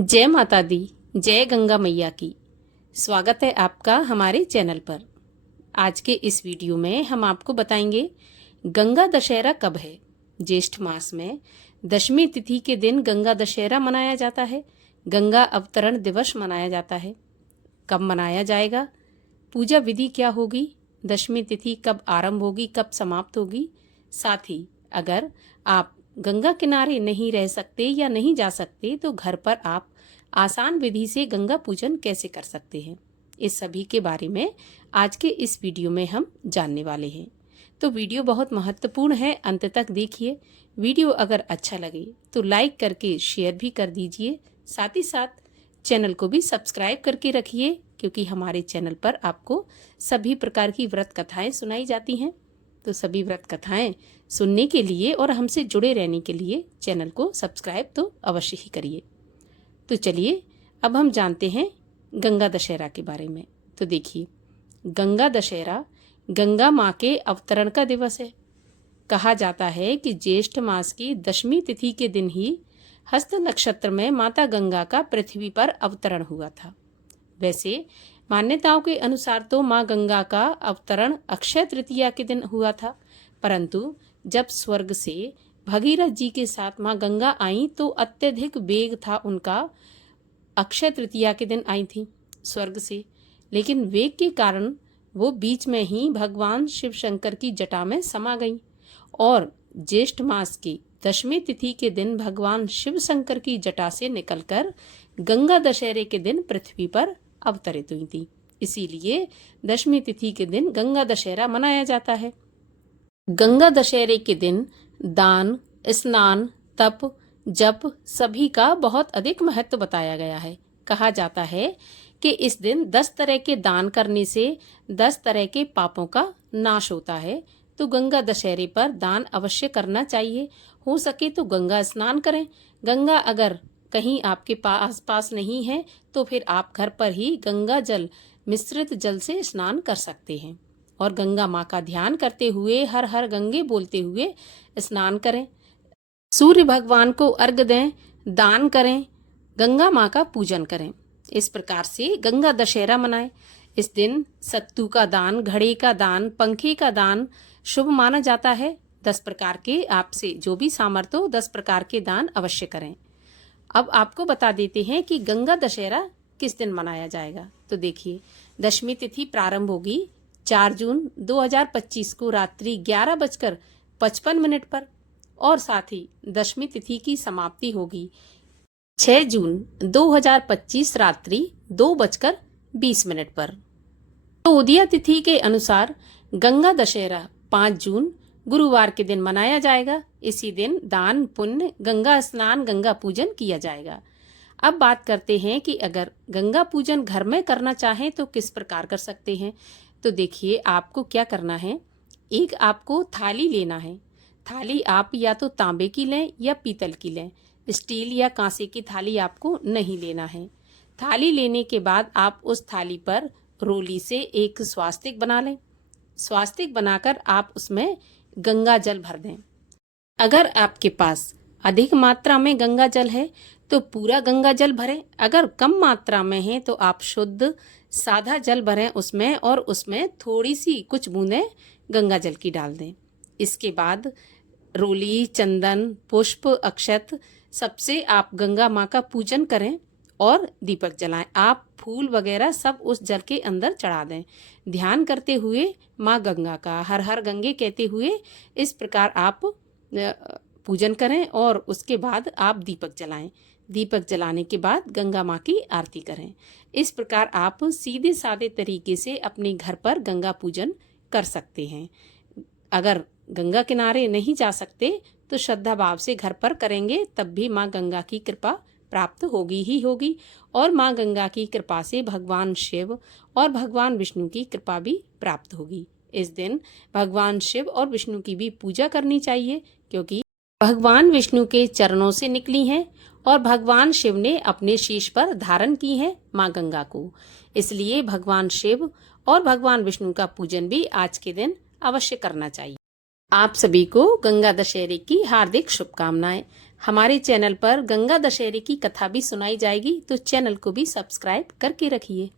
जय माता दी, जय गंगा मैया की। स्वागत है आपका हमारे चैनल पर। आज के इस वीडियो में हम आपको बताएंगे गंगा दशहरा कब है। ज्येष्ठ मास में दशमी तिथि के दिन गंगा दशहरा मनाया जाता है। गंगा अवतरण दिवस मनाया जाता है। कब मनाया जाएगा, पूजा विधि क्या होगी, दशमी तिथि कब आरंभ होगी, कब समाप्त होगी। साथ ही अगर आप गंगा किनारे नहीं रह सकते या नहीं जा सकते तो घर पर आप आसान विधि से गंगा पूजन कैसे कर सकते हैं, इस सभी के बारे में आज के इस वीडियो में हम जानने वाले हैं। तो वीडियो बहुत महत्वपूर्ण है, अंत तक देखिए। वीडियो अगर अच्छा लगे तो लाइक करके शेयर भी कर दीजिए। साथ ही साथ चैनल को भी सब्सक्राइब करके रखिए, क्योंकि हमारे चैनल पर आपको सभी प्रकार की व्रत कथाएं सुनाई जाती हैं। तो सभी व्रत कथाएं सुनने के लिए और हमसे जुड़े रहने के लिए चैनल को सब्सक्राइब तो अवश्य ही करिए। तो चलिए अब हम जानते हैं गंगा दशहरा के बारे में। तो देखिए, गंगा दशहरा गंगा माँ के अवतरण का दिवस है। कहा जाता है कि ज्येष्ठ मास की दशमी तिथि के दिन ही हस्त नक्षत्र में माता गंगा का पृथ्वी पर अवतरण हुआ था। वैसे मान्यताओं के अनुसार तो माँ गंगा का अवतरण अक्षय तृतीया के दिन हुआ था, परंतु जब स्वर्ग से भगीरथ जी के साथ माँ गंगा आई तो अत्यधिक वेग था उनका। अक्षय तृतीया के दिन आई थी स्वर्ग से, लेकिन वेग के कारण वो बीच में ही भगवान शिव शंकर की जटा में समा गईं और ज्येष्ठ मास की दशमी तिथि के दिन भगवान शिव शंकर की जटा से निकलकर गंगा दशहरे के दिन पृथ्वी पर अवतरित हुई थी। इसीलिए दशमी तिथि के दिन गंगा दशहरा मनाया जाता है। गंगा दशहरे के दिन दान, स्नान, तप, जप सभी का बहुत अधिक महत्व बताया गया है। कहा जाता है कि इस दिन 10 तरह के दान करने से 10 तरह के पापों का नाश होता है। तो गंगा दशहरे पर दान अवश्य करना चाहिए। हो सके तो गंगा स्नान करें। गंगा अगर कहीं आपके पास नहीं है तो फिर आप घर पर ही गंगा जल मिश्रित जल से स्नान कर सकते हैं और गंगा माँ का ध्यान करते हुए हर हर गंगे बोलते हुए स्नान करें। सूर्य भगवान को अर्घ्य दें, दान करें, गंगा माँ का पूजन करें। इस प्रकार से गंगा दशहरा मनाएं। इस दिन सत्तू का दान, घड़े का दान, पंखे का दान शुभ माना जाता है। 10 प्रकार के आपसे जो भी सामर्थ्य हो 10 प्रकार के दान अवश्य करें। अब आपको बता देते हैं कि गंगा दशहरा किस दिन मनाया जाएगा। तो देखिए, दशमी तिथि प्रारंभ होगी 4 जून 2025 को रात्रि 11:55 पर और साथ ही दशमी तिथि की समाप्ति होगी 6 जून 2025 रात्रि 2:20 पर। तो उदया तिथि के अनुसार गंगा दशहरा 5 जून गुरुवार के दिन मनाया जाएगा। इसी दिन दान, पुण्य, गंगा स्नान, गंगा पूजन किया जाएगा। अब बात करते हैं कि अगर गंगा पूजन घर में करना चाहें तो किस प्रकार कर सकते हैं। तो देखिए, आपको क्या करना है, एक आपको थाली लेना है। थाली आप या तो तांबे की लें या पीतल की लें। स्टील या कांसे की थाली आपको नहीं लेना है। थाली लेने के बाद आप उस थाली पर रोली से एक स्वास्तिक बना लें। स्वास्तिक बनाकर आप उसमें गंगा जल भर दें। अगर आपके पास अधिक मात्रा में गंगा जल है तो पूरा गंगा जल भरें। अगर कम मात्रा में है तो आप शुद्ध सादा जल भरें उसमें और उसमें थोड़ी सी कुछ बूंदें गंगा जल की डाल दें। इसके बाद रोली, चंदन, पुष्प, अक्षत सबसे आप गंगा माँ का पूजन करें और दीपक जलाएं। आप फूल वगैरह सब उस जल के अंदर चढ़ा दें। ध्यान करते हुए माँ गंगा का हर हर गंगे कहते हुए इस प्रकार आप पूजन करें और उसके बाद आप दीपक जलाएं। दीपक जलाने के बाद गंगा माँ की आरती करें। इस प्रकार आप सीधे सादे तरीके से अपने घर पर गंगा पूजन कर सकते हैं। अगर गंगा किनारे नहीं जा सकते तो श्रद्धा भाव से घर पर करेंगे तब भी माँ गंगा की कृपा प्राप्त होगी ही होगी और माँ गंगा की कृपा से भगवान शिव और भगवान विष्णु की कृपा भी प्राप्त होगी। इस दिन भगवान शिव और विष्णु की भी पूजा करनी चाहिए, क्योंकि भगवान विष्णु के चरणों से निकली हैं और भगवान शिव ने अपने शीश पर धारण की है माँ गंगा को। इसलिए भगवान शिव और भगवान विष्णु का पूजन भी आज के दिन अवश्य करना चाहिए। आप सभी को गंगा दशहरे की हार्दिक शुभकामनाएं। हमारे चैनल पर गंगा दशहरे की कथा भी सुनाई जाएगी, तो चैनल को भी सब्सक्राइब करके रखिए।